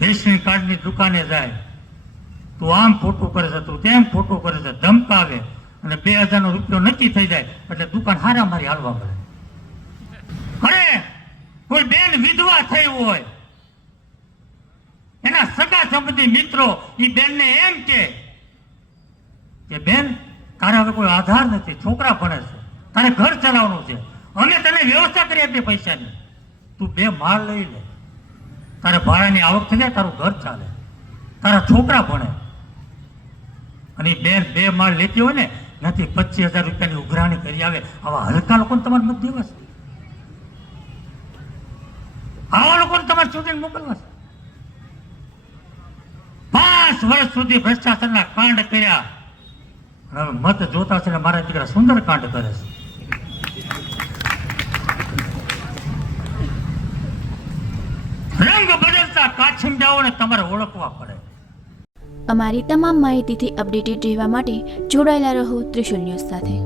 Rationing કાર્ડની દુકાને જાય, તું આમ ખોટું કરે છે, તું તેમ ખોટું કરે છે, ધમકાવે અને 2000 રૂપિયો નક્કી થઈ જાય એટલે દુકાન હારા મારી હાલવા મળે. અરે કોઈ બેન વિધવા થઈ હોય, એના સગા સંબંધી મિત્રો એ બેનને એમ કે બેન તારે હવે કોઈ આધાર નથી, છોકરા ભણે છે, તારે ઘર ચલાવવાનું છે, અમે તને વ્યવસ્થા કરી આપીએ પૈસાની, તું 2 માળ લઈ લે, તારે ભાડાની આવક થઈ જાય, તારું ઘર ચાલે, તારા છોકરા ભણે. અને બેન 2 માળ લેતી હોય ને નથી 25,000 રૂપિયાની ઉઘરાણી કરી આવે. આવા હલકા લોકોને તમારે મત દેવા છે, આવા લોકોને તમારે ચૂંટણી મોકલવા છે. 5 વર્ષ સુધી ભ્રષ્ટાચારના કાંડ કર્યા, હવે મત જોતા છે મારા દીકરા સુંદર કાંડ કરે છે. રંગ બદલતા કાચિંડાઓને તમારે ઓળખવા પડે. અમારી તમામ માહિતીથી અપડેટેડ રહેવા માટે જોડાયેલા રહો ત્રિશુલ ન્યૂઝ સાથે.